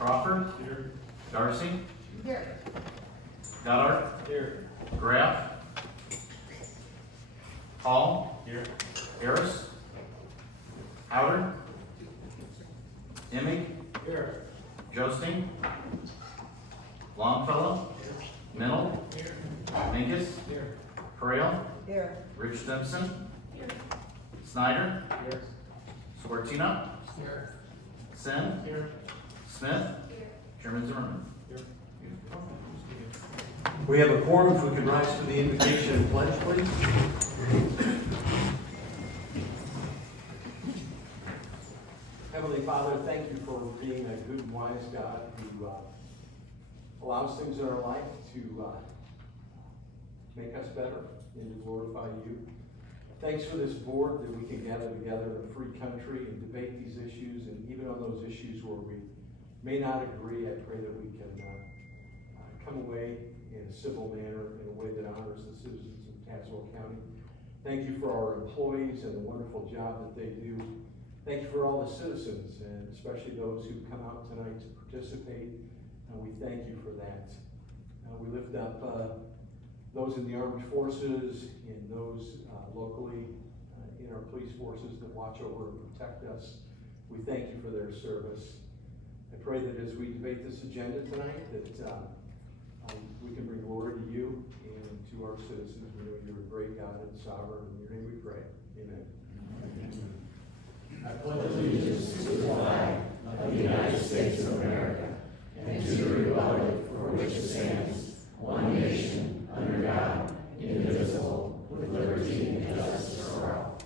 Crawford. Here. Darcy. Here. Goddard. Here. Graff. Hall. Here. Harris. Howard. Emig. Here. Josting. Longfellow. Here. Mennel. Here. Minkus. Here. Frail. Here. Rich Simpson. Here. Snyder. Here. Scortino. Here. Sin. Here. Smith. Here. Chairman Zimmerman. Here. We have a quorum. If we could rise for the invocation and pledge, please. Heavenly Father, thank you for being a good and wise God who allows things in our life to make us better and to glorify you. Thanks for this board that we can gather together in a free country and debate these issues, and even on those issues where we may not agree, I pray that we can come away in a civil manner, in a way that honors the citizens of Tazewell County. Thank you for our employees and the wonderful job that they do. Thank you for all the citizens, and especially those who come out tonight to participate. We thank you for that. We lift up those in the armed forces and those locally in our police forces that watch over and protect us. We thank you for their service. I pray that as we debate this agenda tonight, that we can bring glory to you and to our citizens. We know you're a great God and sovereign. In your name we pray. Amen. I pledge allegiance to the flag of the United States of America and to the republic for which it stands, one nation, under God, indivisible, with liberty and justice for all.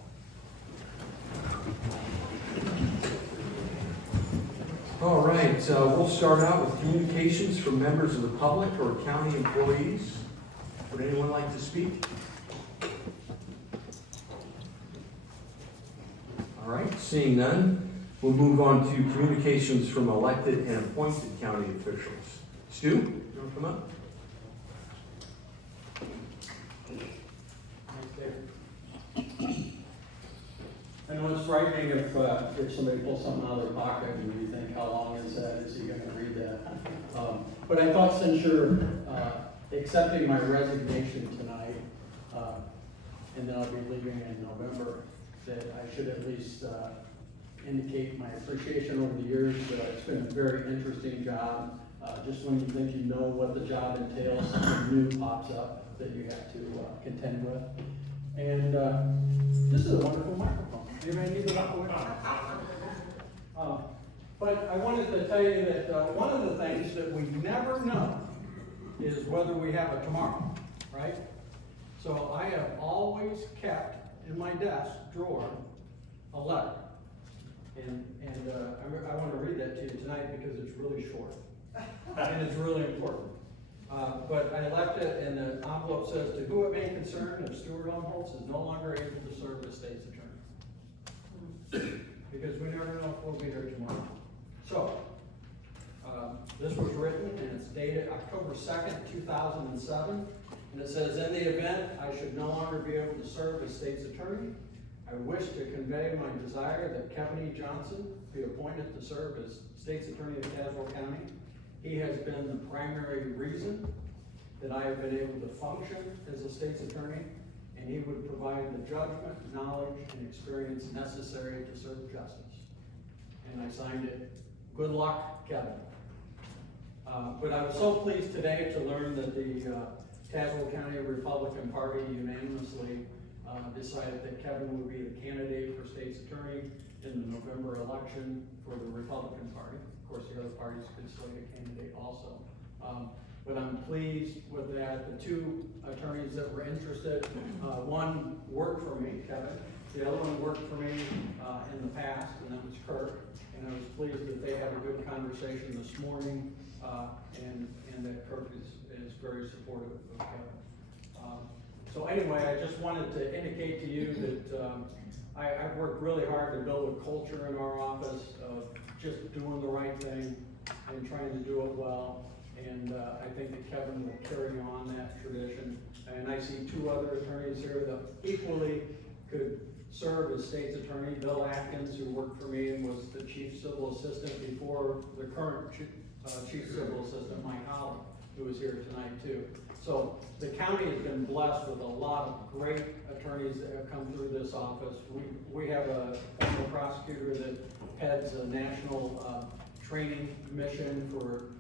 All right, we'll start out with communications from members of the public or county employees. Would anyone like to speak? All right, seeing none, we'll move on to communications from elected and appointed county officials. Stu, you want to come up? I know it's frightening if somebody pulls something out of their pocket and you think, how long is that? Is he going to read that? But I thought since you're accepting my resignation tonight, and then I'll be leaving in November, that I should at least indicate my appreciation over the years. It's been a very interesting job. Just when you think you know what the job entails, something new pops up that you have to contend with. And this is a wonderful microphone. Anybody need to walk away? But I wanted to tell you that one of the things that we never know is whether we have a tomorrow, right? So I have always kept in my desk drawer a letter. And I want to read that to you tonight because it's really short. And it's really important. But I left it, and the envelope says, "To whom it may concern, if Stuart Umholtz is no longer able to serve as state's attorney." Because we never know if we'll be there tomorrow. So, this was written, and it's dated October 2nd, 2007. And it says, "In the event I should no longer be able to serve as state's attorney, I wish to convey my desire that Kevin E. Johnson be appointed to serve as state's attorney of Tazewell County. He has been the primary reason that I have been able to function as a state's attorney, and he would provide the judgment, knowledge, and experience necessary to serve justice." And I signed it, "Good luck, Kevin." But I was so pleased today to learn that the Tazewell County Republican Party unanimously decided that Kevin would be the candidate for state's attorney in the November election for the Republican Party. Of course, the other parties could slate a candidate also. But I'm pleased with that. The two attorneys that were interested, one worked for me, Kevin. The other one worked for me in the past, and that was Kirk. And I was pleased that they had a good conversation this morning, and that Kirk is very supportive of Kevin. So anyway, I just wanted to indicate to you that I've worked really hard to build a culture in our office of just doing the right thing and trying to do it well. And I think that Kevin will carry on that tradition. And I see two other attorneys here that equally could serve as state's attorney. Bill Atkins, who worked for me and was the chief civil assistant before the current chief civil assistant, Mike Holly, who is here tonight too. So the county has been blessed with a lot of great attorneys that have come through this office. We have a former prosecutor that heads a national training mission for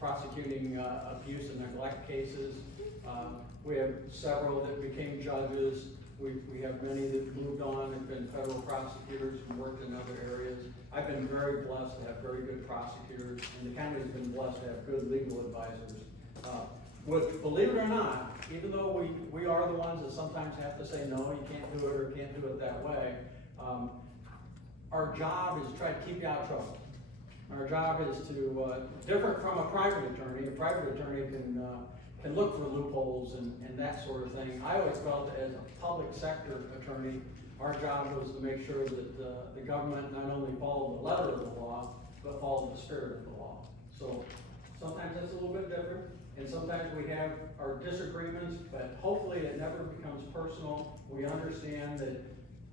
prosecuting abuse and neglect cases. We have several that became judges. We have many that moved on and been federal prosecutors and worked in other areas. I've been very blessed to have very good prosecutors, and the county has been blessed to have good legal advisors. Which, believe it or not, even though we are the ones that sometimes have to say, no, you can't do it or can't do it that way, our job is to try to keep you out of trouble. Our job is to, different from a private attorney can look for loopholes and that sort of thing. I always felt that as a public sector attorney, our job was to make sure that the government not only followed the letter of the law, but followed the spirit of the law. So sometimes that's a little bit different, and sometimes we have our disagreements, but hopefully it never becomes personal. We understand that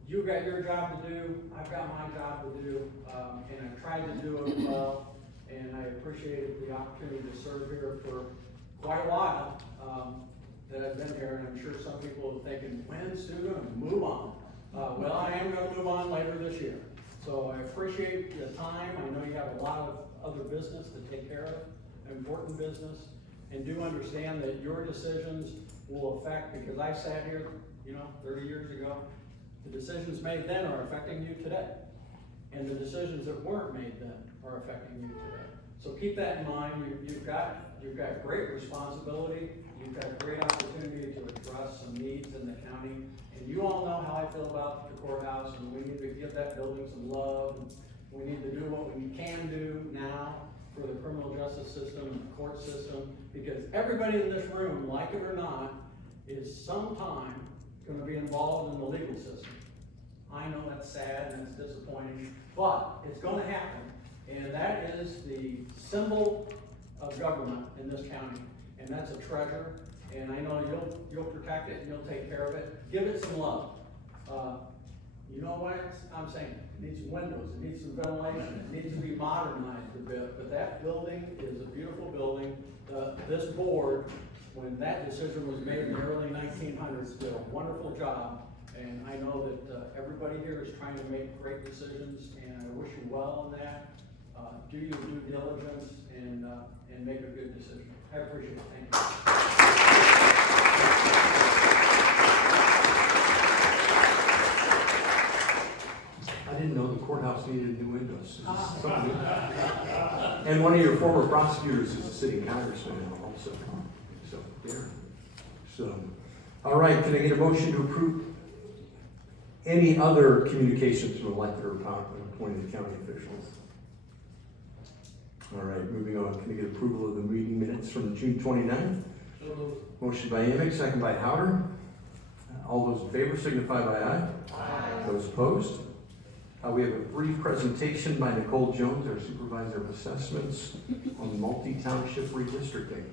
you got your job to do, I've got my job to do, and I've tried to do it well, and I appreciated the opportunity to serve here for quite a while that I've been here, and I'm sure some people are thinking, when's Stu gonna move on? Well, I am gonna move on later this year. So I appreciate the time. I know you have a lot of other business to take care of, important business, and do understand that your decisions will affect, because I sat here, 30 years ago, the decisions made then are affecting you today. And the decisions that weren't made then are affecting you today. So keep that in mind. You've got great responsibility. You've got a great opportunity to address some needs in the county. And you all know how I feel about the courthouse, and we need to give that building some love. And we need to do what we can do now for the criminal justice system and the court system, because everybody in this room, like it or not, is sometime going to be involved in the legal system. I know that's sad and it's disappointing, but it's going to happen. And that is the symbol of government in this county, and that's a treasure. And I know you'll protect it and you'll take care of it. Give it some love. You know what I'm saying? It needs some windows, it needs some ventilation, it needs to be modernized a bit. But that building is a beautiful building. This board, when that decision was made in the early 1900s, did a wonderful job. And I know that everybody here is trying to make great decisions, and I wish you well in that. Do your due diligence and make a good decision. I appreciate it. Thank you. I didn't know the courthouse needed new windows. And one of your former prosecutors is a sitting congressman also. So, there. So, all right, can I get a motion to approve any other communications from elected or appointed county officials? All right, moving on. Can I get approval of the meeting minutes from June 29th? Motion by Amick, second by Howder. All those in favor signify by aye. Aye. Those opposed? We have a brief presentation by Nicole Jones, our supervisor of assessments, on multi-township redistricting.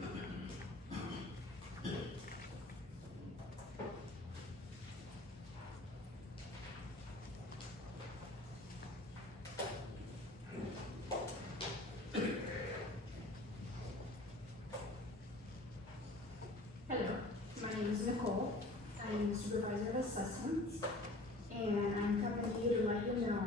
Hello, my name is Nicole. I'm the supervisor of assessments, and I'm coming to you to let you know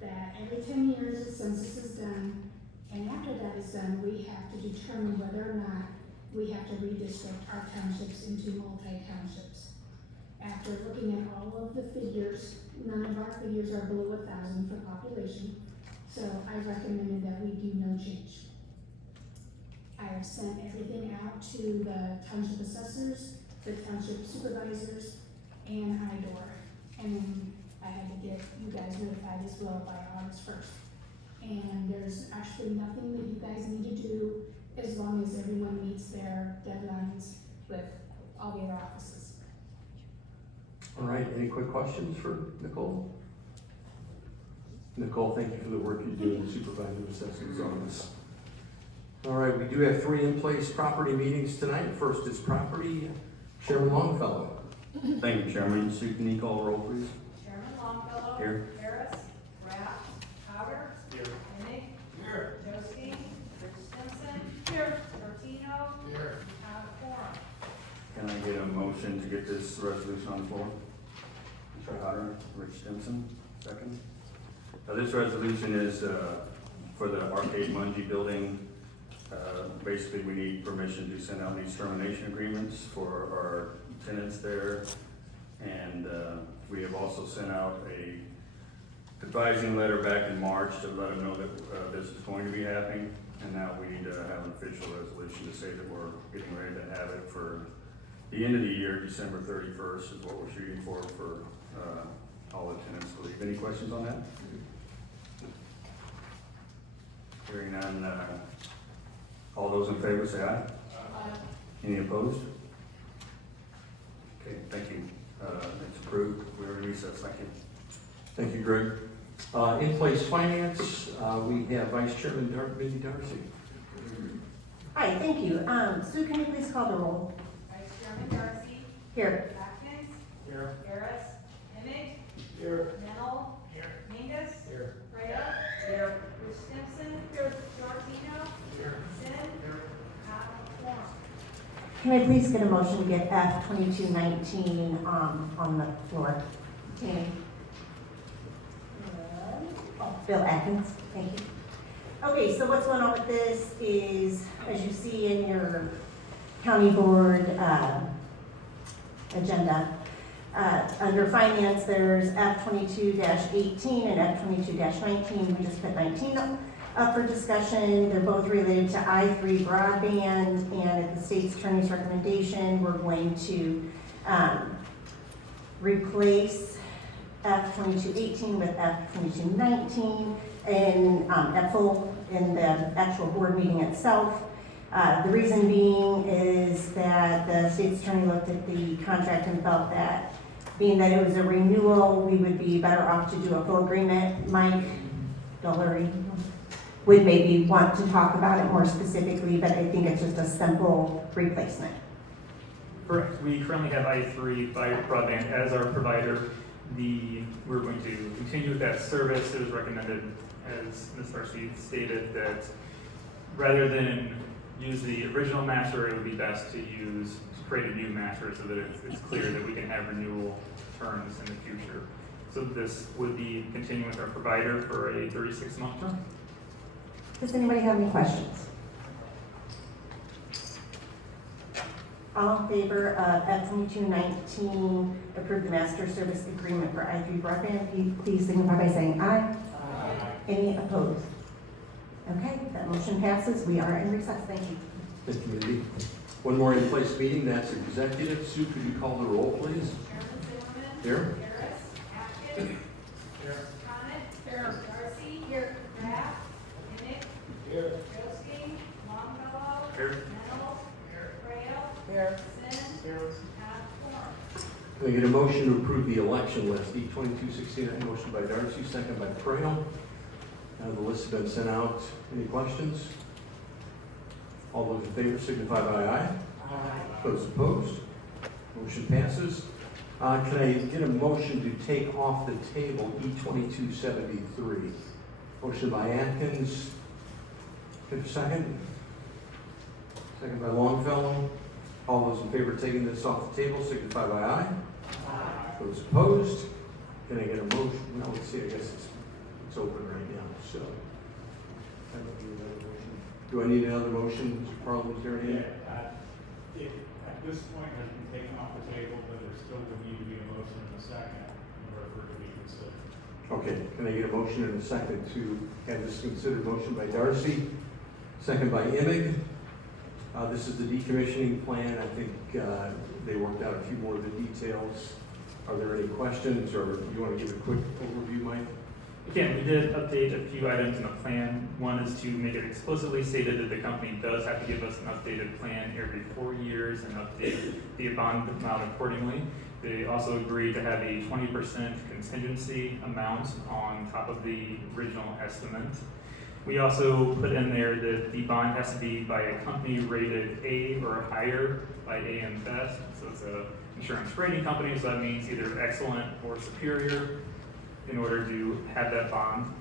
that every 10 years a census is done, and after that is done, we have to determine whether or not we have to redistrict our townships into multi-townships. After looking at all of the figures, none of our figures are below 1,000 for population, so I recommended that we do no change. I have sent everything out to the township assessors, the township supervisors, and IDOR. And then I had to get you guys notified as well by August 1st. And there's actually nothing that you guys need to do as long as everyone meets their deadlines with all the other offices. All right, any quick questions for Nicole? Nicole, thank you for the work you do in the supervisor of assessments office. All right, we do have 3 in-place property meetings tonight. First is property, Chairman Longfellow. Thank you, Chairman. Sue, can you call the roll, please? Chairman Longfellow. Here. Harris. Rapp. Powder. Here. Emick. Here. Joski. Rich Stimson. Here. Martino. Here. Quorum. Can I get a motion to get this resolution on the floor? Mr. Hodder, Rich Stimson, second. This resolution is for the Arcade Mungie building. Basically, we need permission to send out these termination agreements for our tenants there. And we have also sent out a advising letter back in March to let them know that this is going to be happening. And now we need to have an official resolution to say that we're getting ready to have it for the end of the year. December 31st is what we're shooting for all the tenants to leave. Any questions on that? Hearing none, all those in favor say aye. Any opposed? Okay, thank you. It's approved. We're in recess. Thank you. Thank you, Greg. In place finance, we have Vice Chairman Mindy Darcy. Hi, thank you. Sue, can you please call the roll? Vice Chairman Darcy. Here. Atkins. Here. Harris. Emick. Here. Mennel. Here. Mingus. Here. Freya. Here. Rich Stimson. Here. Martino. Here. Sin. Here. Quorum. Can I please get a motion to get F 2219 on the floor? Tammy? Bill Atkins, thank you. Okay, so what's going on with this is, as you see in your county board agenda, under finance, there's F 22-18 and F 22-19. We just put 19 up for discussion. They're both related to I3 broadband, and at the state's attorney's recommendation, we're going to replace F 2218 with F 2219 in in the actual board meeting itself. The reason being is that the state's attorney looked at the contract and felt that being that it was a renewal, we would be better off to do a full agreement. Mike Dollery would maybe want to talk about it more specifically, but I think it's just a simple replacement. Correct. We currently have I3 broadband as our provider. We're going to continue with that service. It was recommended, as Ms. Darcy stated, that rather than use the original master, it would be best to create a new master so that it's clear that we can have renewal terms in the future. So this would be continuing with our provider for a 36-month term. Does anybody have any questions? All in favor of F 2219, approve the master service agreement for I3 broadband, please signify by saying aye. Aye. Any opposed? Okay, that motion passes. We are in recess. Thank you. Thank you, Mindy. One more in place meeting, that's executive. Sue, could you call the roll, please? Chairman Zimmerman. Here. Harris. Atkins. Here. Conant. Here. Darcy. Here. Rapp. Emick. Here. Joski. Longfellow. Here. Mennel. Here. Freya. Here. Sin. Here. Quorum. Can I get a motion to approve the election list, E2269, motion by Darcy, second by Trail. The list has been sent out. Any questions? All those in favor signify by aye. Aye. Those opposed? Motion passes. Can I get a motion to take off the table E2273? Motion by Atkins. Get a second? Second by Longfellow. All those in favor of taking this off the table signify by aye. Aye. Those opposed? Can I get a motion? Well, let's see, I guess it's open right now, so. I don't need another motion. Do I need another motion, Mr. Parliamentarian? It, at this point, has been taken off the table, but there still would need to be a motion in a second in order for it to be considered. Okay, can I get a motion and a second to have this considered? Motion by Darcy, second by Emig. This is the decommissioning plan. I think they worked out a few more of the details. Are there any questions, or you want to give a quick overview, Mike? Again, we did update a few items in the plan. One is to make it explicitly stated that the company does have to give us an updated plan every 4 years and update the bond amount accordingly. They also agreed to have a 20% contingency amount on top of the original estimate. We also put in there that the bond has to be by a company rated A or higher by AM Best. So it's a insurance rating company, so that means either excellent or superior in order to have that bond.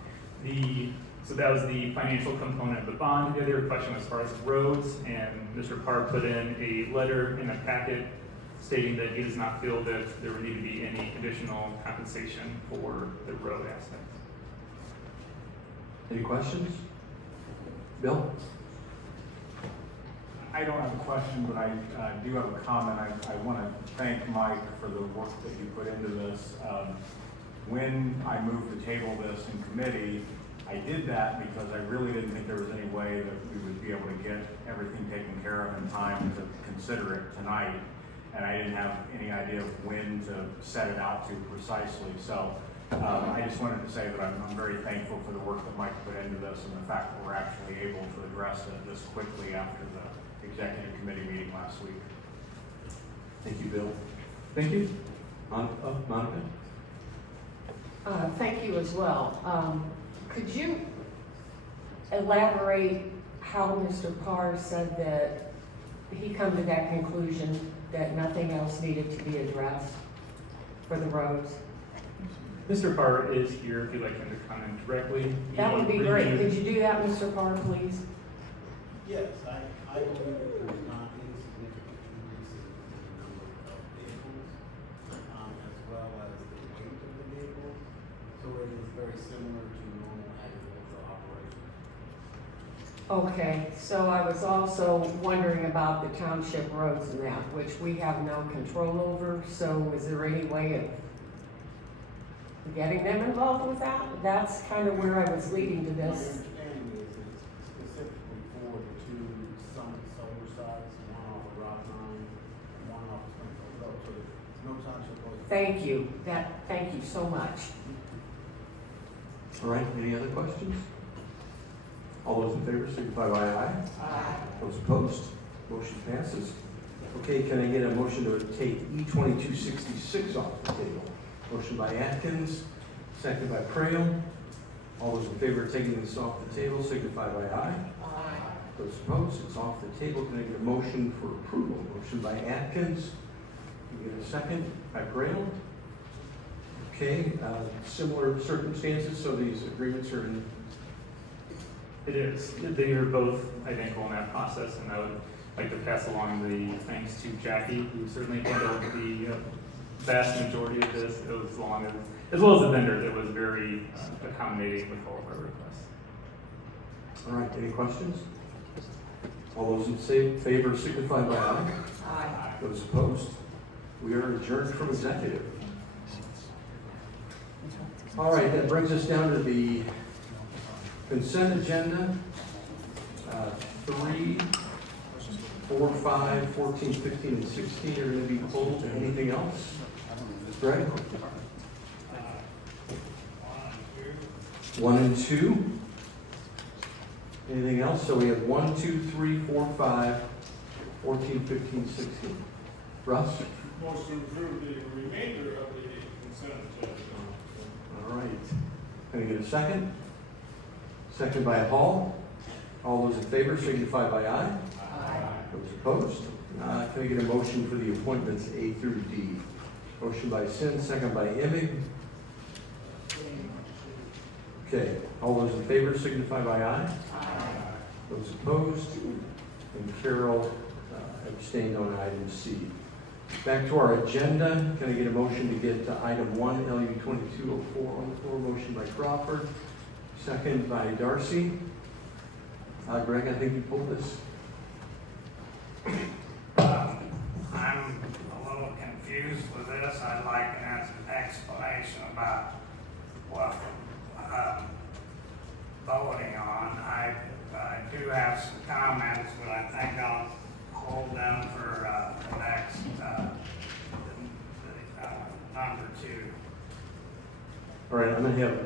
So that was the financial component of the bond. The other question was as far as roads, and Mr. Parr put in a letter in a packet stating that he does not feel that there would need to be any additional compensation for the road aspect. Any questions? Bill? I don't have a question, but I do have a comment. I want to thank Mike for the work that you put into this. When I moved to table this in committee, I did that because I really didn't think there was any way that we would be able to get everything taken care of in time to consider it tonight. And I didn't have any idea of when to set it out to precisely. So I just wanted to say that I'm very thankful for the work that Mike put into this and the fact that we're actually able to address it this quickly after the executive committee meeting last week. Thank you, Bill. Thank you. Monica? Thank you as well. Could you elaborate how Mr. Parr said that he come to that conclusion that nothing else needed to be addressed for the roads? Mr. Parr is here if you'd like him to comment directly. That would be great. Could you do that, Mr. Parr, please? Yes, I believe that there's not any significant increases in the number of vehicles, as well as the weight of the vehicles. So it is very similar to normal agricultural operations. Okay, so I was also wondering about the township roads and that, which we have no control over. So is there any way of getting them involved with that? That's kind of where I was leading to My this. understanding is it's specifically for the two Summit solar sites, one off of Rock 9 and one off of Springfield Road. So there's no township roads. Thank you. Thank you so much. All right, any other questions? All those in favor signify by aye. Aye. Those opposed, motion passes. Okay, can I get a motion to take E-2266 off the table? Motion by Atkins, second by Prail. All those in favor of taking this off the table signify by aye. Aye. Those opposed, it's off the table. Can I get a motion for approval? Motion by Atkins. Can I get a second by Prail? Okay, similar circumstances, so these agreements are in. It is. They are both identical in that process, and I would like to pass along the thanks to Jackie, who certainly handled the vast majority of this, as well as the vendor that was very accommodating with all of our requests. All right, any questions? All those in favor signify by aye. Aye. Those opposed? We are adjourned from executive. All right, that brings us down to the consent agenda. 3, 4, 5, 14, 15, and 16 are going to be pulled. Anything else? Greg? 1 and 2. Anything else? So we have 1, 2, 3, 4, 5, 14, 15, 16. Russ? Motion to approve the remainder of the consent agenda. All right. Can I get a second? Second by Hall. All those in favor signify by aye. Aye. Those opposed? Can I get a motion for the appointments A through D? Motion by Sin, second by Emig. Okay. All those in favor signify by aye. Aye. Those opposed? And Carol abstained on item C. Back to our agenda. Can I get a motion to get to item 1, LU 2204 on the floor? Motion by Crawford, second by Darcy. Greg, I think you pulled this. I'm a little confused with this. I'd like an explanation about what we're voting on. I do have some comments, but I think I'll hold them for the next number 2. All right, I'm going to have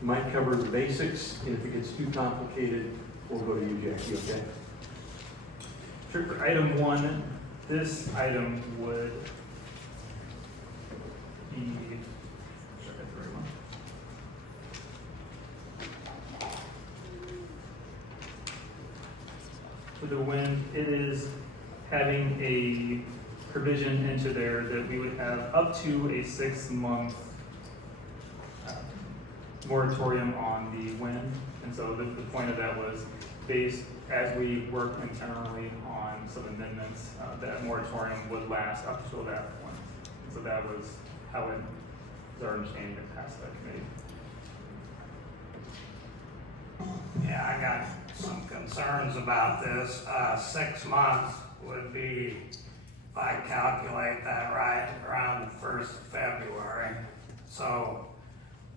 Mike cover the basics, and if it gets too complicated, we'll go to you, Jackie, okay? Sure, for item 1, this item would be, sorry, very well. For the wind, it is having a provision into there that we would have up to a 6-month moratorium on the wind. And so the point of that was based, as we work internally on some amendments, that moratorium would last up until that point. So that was how it was our understanding of past that committee. Yeah, I got some concerns about this. 6 months would be, if I calculate that right, around the 1st of February. So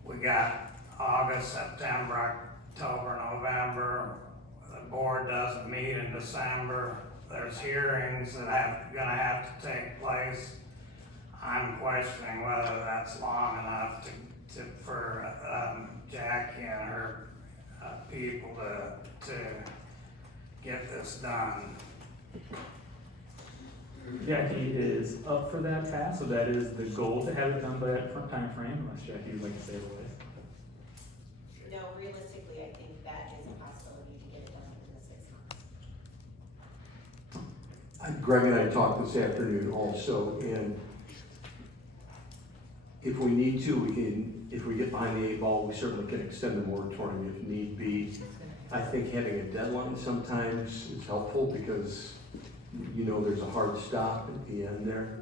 we got August, September, October, November. The board doesn't meet in December. There's hearings that gonna have to take place. I'm questioning whether that's long enough for Jackie and her people to get this done. Jackie is up for that task, so that is the goal, to have it done by that time frame, unless Jackie would like to say otherwise. No, realistically, I think that is a possibility to get it done within the 6 months. Greg and I talked this afternoon also, and if we need to, we can, if we get behind the 8 ball, we certainly can extend the moratorium if need be. I think having a deadline sometimes is helpful because you know there's a hard stop at the end there.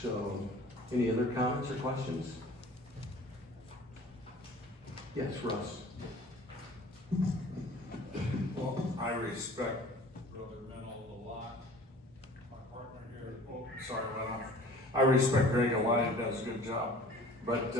So, any other comments or questions? Yes, Russ. Well, I respect Brother Mennel a lot. My partner here, oh, sorry, I respect Greg a lot, he does a good job. But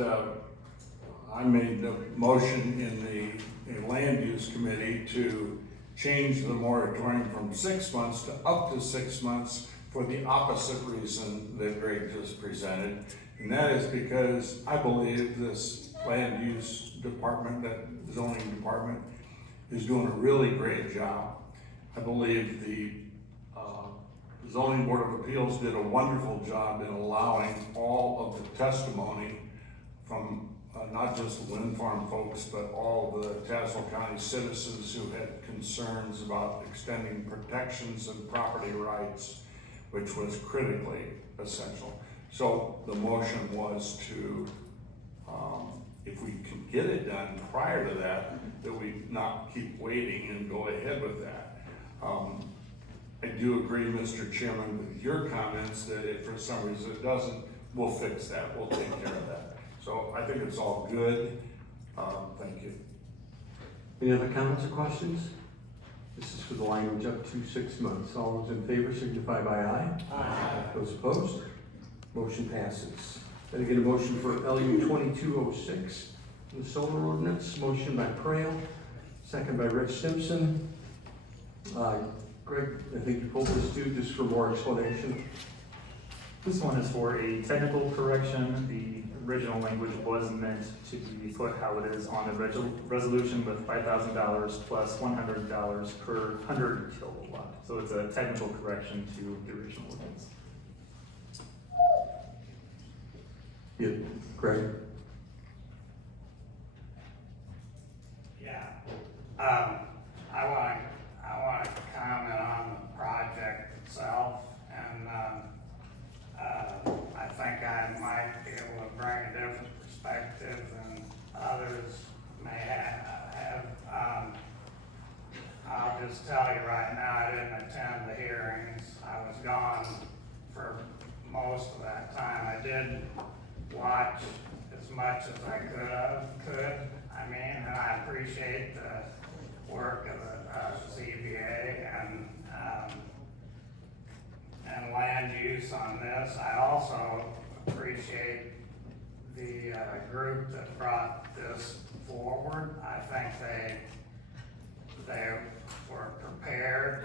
I made the motion in the land use committee to change the moratorium from 6 months to up to 6 months for the opposite reason that Greg just presented. And that is because I believe this land use department, that zoning department, is doing a really great job. I believe the Zoning Board of Appeals did a wonderful job in allowing all of the testimony from not just the wind farm folks, but all the Tazewell County citizens who had concerns about extending protections of property rights, which was critically essential. So the motion was to, if we can get it done prior to that we not keep waiting and go ahead with that. I do agree, Mr. Chairman, with your comments that if for some reason it doesn't, we'll fix that, we'll take care of that. So I think it's all good. Thank you. Any other comments or questions? This is for the language up to 6 months. All those in favor signify by aye. Aye. Those opposed? Motion passes. Then I get a motion for LU 2206, the solar ordinance. Motion by Crail, second by Rich Simpson. Greg, I think you pulled this too, just for more explanation. This one is for a technical correction. The original language was meant to be put how it is on the resolution with $5,000 plus $100 per 100 kilowatt. So it's a technical correction to the original ordinance. Yeah, Greg. Yeah. I want to comment on the project itself, and I think I might be able to bring a different perspective than others may have. I'll just tell you right now, I didn't attend the hearings. I was gone for most of that time. I did watch as much as I could. I mean, and I appreciate the work of the ZBA and land use on this. I also appreciate the group that brought this forward. I think they were prepared.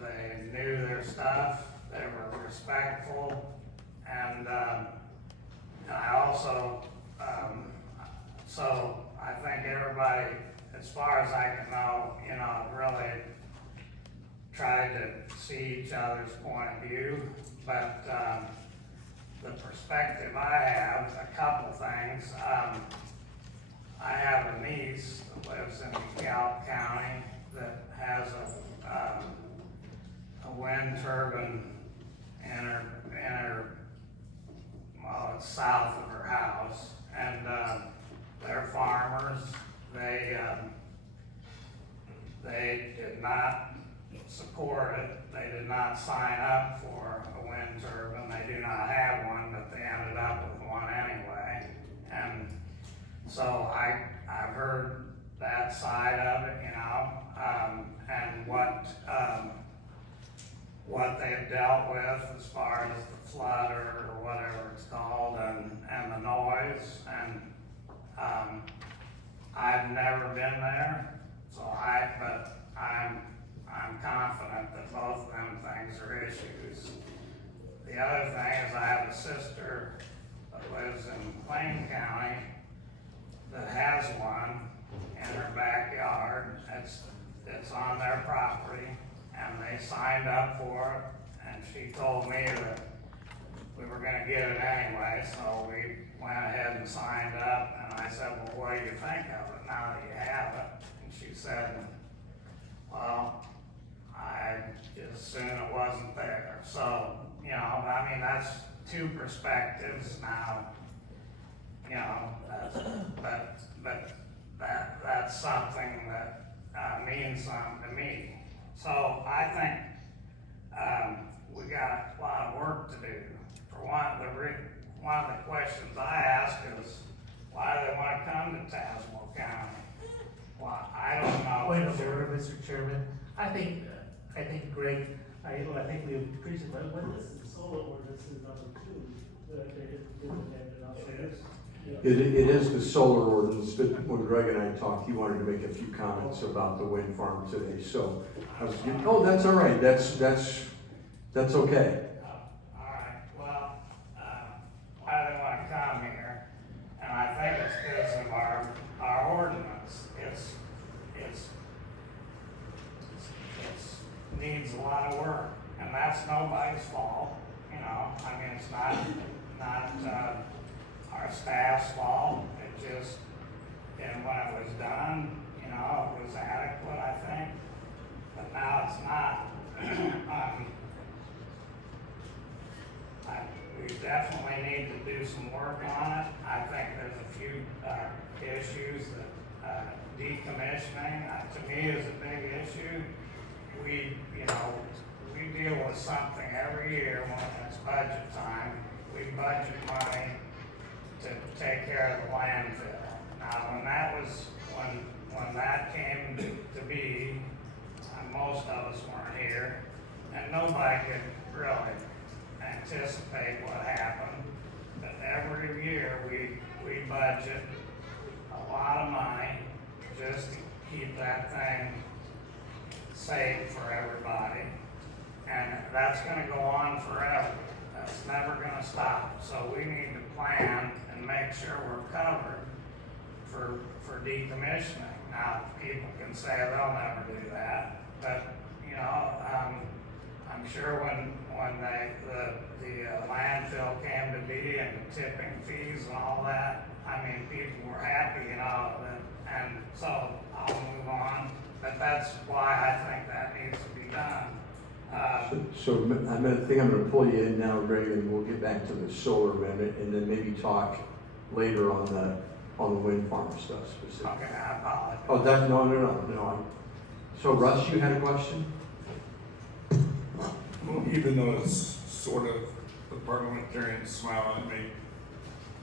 They knew their stuff. They were respectful, and I also so I think everybody, as far as I can know, really tried to see each other's point of view. But the perspective I have, a couple things. I have a niece that lives in DeKalb County that has a wind turbine they did not support it. They did not sign up for a wind turbine. They do not have one, but they ended up with one anyway. And so I've heard that side of it, you know, and what they've dealt with as far as the flood or whatever it's called and the noise. And I've never been there, but I'm confident that both of them things are issues. The other thing is I have a sister that lives in Plain County that has one in her backyard. It's on their property, and they signed up for it, and she told me that we were gonna get it anyway, so we went ahead and signed up, and I said, well, what do you think of it now that you have it? And she said, well, I just assumed it wasn't there. So, you know, I mean, that's two perspectives now, you know, but that's something that means something to me. So I think we got a lot of work to do. For one of the questions I ask is, why do they want to come to Tazewell County? Well, I don't know. Point of order, Mr. Chairman. I think Greg, I think we appreciate that. What this is, solar ordinance is number 2. That they did it out. So this, It is the solar ordinance, but when Greg and I talked, he wanted to make a few comments about the wind farm today, so I was, oh, that's all right, that's okay. All right, well, why do they want to come here? And I think it's because of our ordinance. It's needs a lot of work, and that's nobody's fault, you know. I mean, it's not our staff's fault. It just, and when it was done, you know, it was adequate, I think, but now it's not. We definitely need to do some work on it. I think there's a few issues that decommissioning, to me, is a big issue. We deal with something every year when it's budget time. We budget money to take care of the landfill. Now, when that came to be, most of us weren't here, and nobody could really anticipate what happened. But every year we budget a lot of money just to keep that thing safe for everybody, and that's going to go on forever. That's never going to stop. So we need to plan and make sure we're covered for decommissioning. Now, people can say they'll never do that, but you know, I'm sure when the landfill came to be and the tipping fees and all that, I mean, people were happy, you know, and so I'll move on. But that's why I think that needs to be done. So I'm gonna pull you in now, Greg, and we'll get back to the solar minute, and then maybe talk later on the wind farm stuff specifically. Okay, I apologize. Oh, no. So Russ, you had a question? Well, even though it's sort of the parliamentarian smiling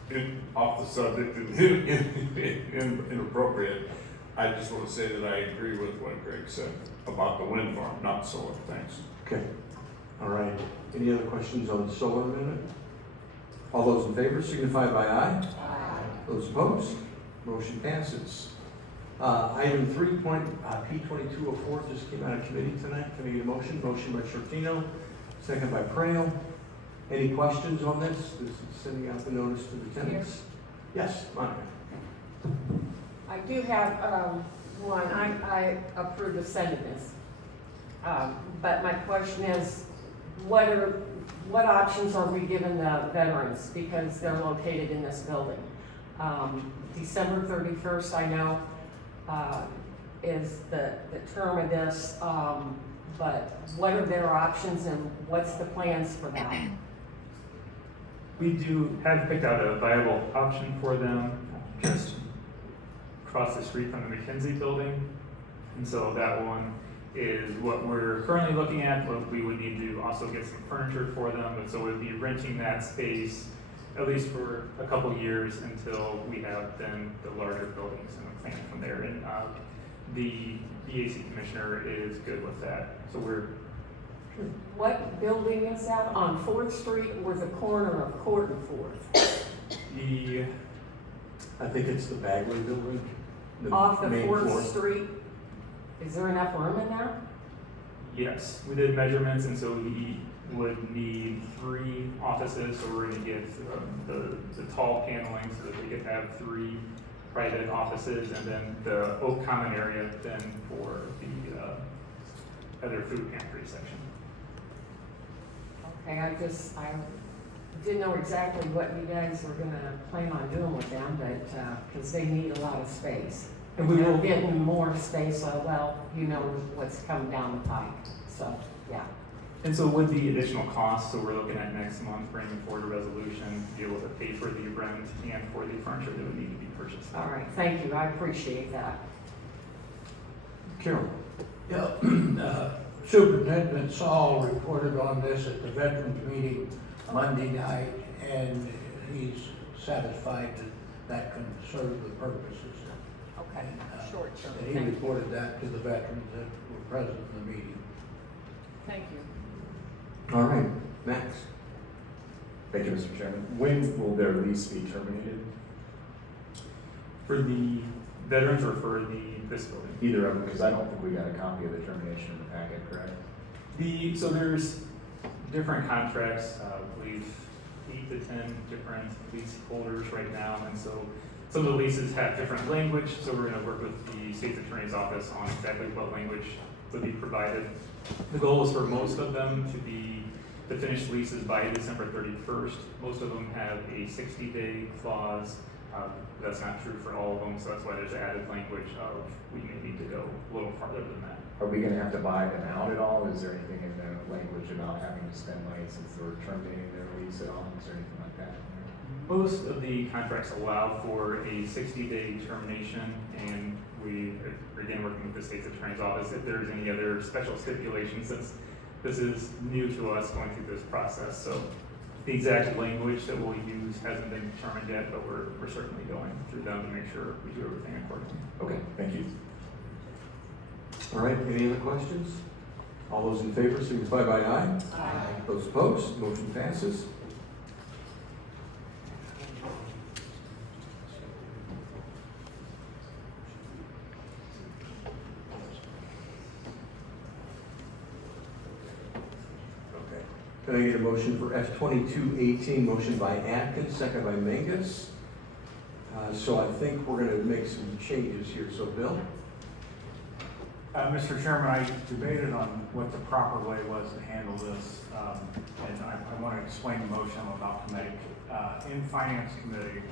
at me, off the subject and inappropriate, I just want to say that I agree with what Greg said about the wind farm, not solar. Thanks. Okay. All right. Any other questions on the solar minute? All those in favor signify by aye. Aye. Those opposed? Motion passes. Item 3, P2204 just came out of committee tonight. Can I get a motion? Motion by Shortino, second by Prail. Any questions on this? This is sending out the notice to the tenants. Yes, Monica. I do have one. I approve of sending this. But my question is, what options are we giving the veterans because they're located in this building? December 31st, I know, is the term of this, but what are their options and what's the plans for that? We do have picked out a viable option for them, just across the street from the McKinsey building. And so that one is what we're currently looking at, but we would need to also get some furniture for them, and so we'd be renting that space at least for a couple years until we have then the larger buildings and the plan from there. And the BAC commissioner is good with that. So we're, What building is that, on 4th Street or the corner of Court and 4th? the, I think it's the Bagley Building. Off the main 4th floor. Street? Is there enough room in there? yes, we did measurements, and so we would need 3 offices, so we're gonna get the tall paneling so that we could have 3 private offices, and then the oak common area then for the other food pantry section. Okay, I didn't know exactly what you guys were gonna plan on doing with them, but, cause they need a lot of space. And we They're will, getting more space, so well, you know what's coming down the pike, so, yeah. and so with the additional costs, so we're looking at next month bringing forward a resolution to be able to pay for the rent and for the furniture that would need to be purchased. All right, thank you, I appreciate that. Carol? Yeah, Superintendent Saul reported on this at the Veterans meeting Monday night, and he's satisfied that that can serve the purposes. Okay, short term, And he thank you. reported that to the veterans that were present in the meeting. Thank you. All right, Max? Thank you, Mr. Chairman. When will their lease be terminated? For the veterans or for this building? Either of them, because I don't think we got a copy of the termination in the packet, correct? So there's different contracts, I believe 8 to 10 different lease holders right now, and so some of the leases have different language, so we're gonna work with the state's attorney's office on exactly what language would be provided. The goal is for most of them to finish leases by December 31st. Most of them have a 60-day clause. That's not true for all of them, so that's why there's added language of we may need to go a little farther than that. Are we gonna have to buy them out at all? Is there anything in the language about having to spend money since we're terminating their lease at all? Is there anything like that? Most of the contracts allow for a 60-day termination, and we are again working with the state's attorney's office if there's any other special stipulations, since this is new to us going through this process. So the exact language that we'll use hasn't been determined yet, but we're certainly going through them to make sure we do everything accordingly. Okay, thank you. All right, any other questions? All those in favor signify by aye. Aye. Those opposed, motion passes. Okay. Can I get a motion for F-2218, motion by Atkins, second by Mangus? So I think we're gonna make some changes here, so Bill? Mr. Chairman, I debated on what the proper way was to handle this, and I want to explain the motion I'm about to make. In Finance Committee,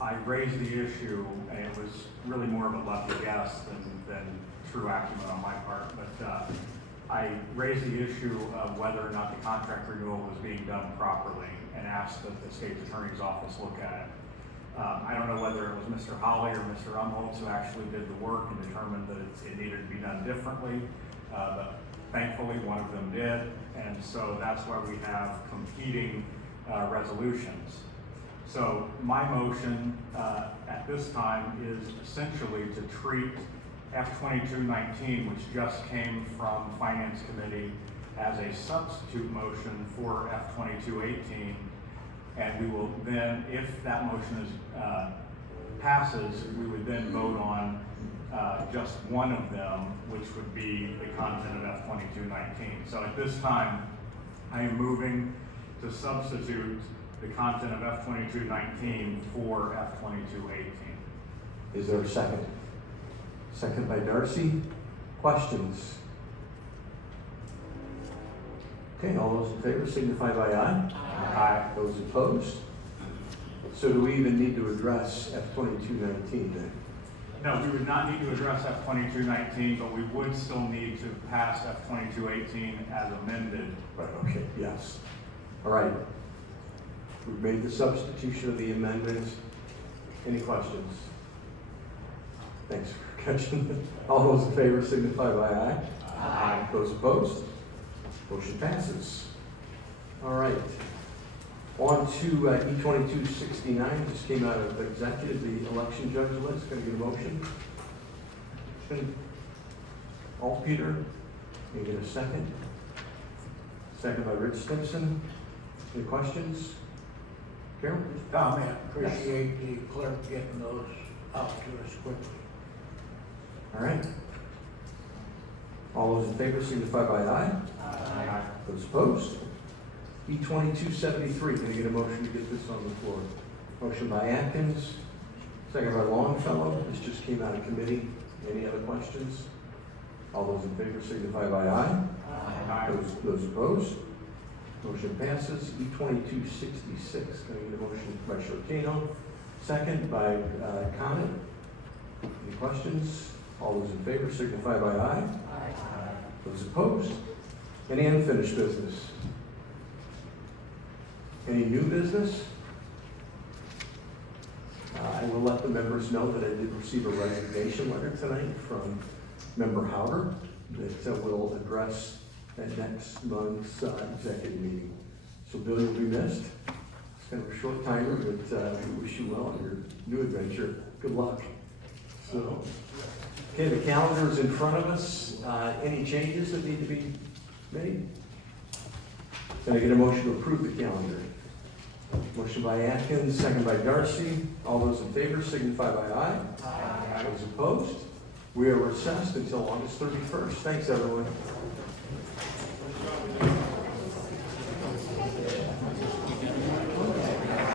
I raised the issue, and it was really more of a lucky guess than true acumen on my part, but I raised the issue of whether or not the contract renewal was being done properly and asked that the state's attorney's office look at it. I don't know whether it was Mr. Holly or Mr. Umholtz who actually did the work and determined that it needed to be done differently, but thankfully one of them did, and so that's why we have competing resolutions. So my motion at this time is essentially to treat F-2219, which just came from Finance Committee, as a substitute motion for F-2218. And we will then, if that motion passes, we would then vote on just one of them, which would be the content of F-2219. So at this time, I am moving to substitute the content of F-2219 for F-2218. Is there a second? Second by Darcy. Questions? Okay, all those in favor signify by aye. Aye. Those opposed? So do we even need to address F-2219 then? No, we would not need to address F-2219, but we would still need to pass F-2218 as amended. Right, okay, yes. All right. We've made the substitution of the amendments. Any questions? Thanks, discussion? All those in favor signify by aye. Aye. Those opposed? Motion passes. All right. On to E2269, just came out of executive, the election judge list. Can I get a motion? All Peter, can you get a second? Second by Rich Stimson. Any questions? Carol? Comment, appreciate the clerk getting those out to us quickly. All right. All those in favor signify by aye. Aye. Those opposed? E2273, can I get a motion to get this on the floor? Motion by Atkins, second by Longfellow. This just came out of committee. Any other questions? All those in favor signify by aye. Aye. Those opposed? Motion passes. E2266, can I get a motion by Shortino? Second by Comet. Any questions? All those in favor signify by aye. Those opposed? Any unfinished business? Any new business? I will let the members know that I did receive a resignation letter tonight from Member Howard that will address at next month's executive meeting. So Bill, you'll be missed. It's kind of a short timer, but we wish you well in your new adventure. Good luck. So, okay, the calendar is in front of us. Any changes that need to be made? Can I get a motion to approve the calendar? Motion by Atkins, second by Darcy. All those in favor signify by aye. Aye. Those opposed? We are recessed until August 31st. Thanks, everyone.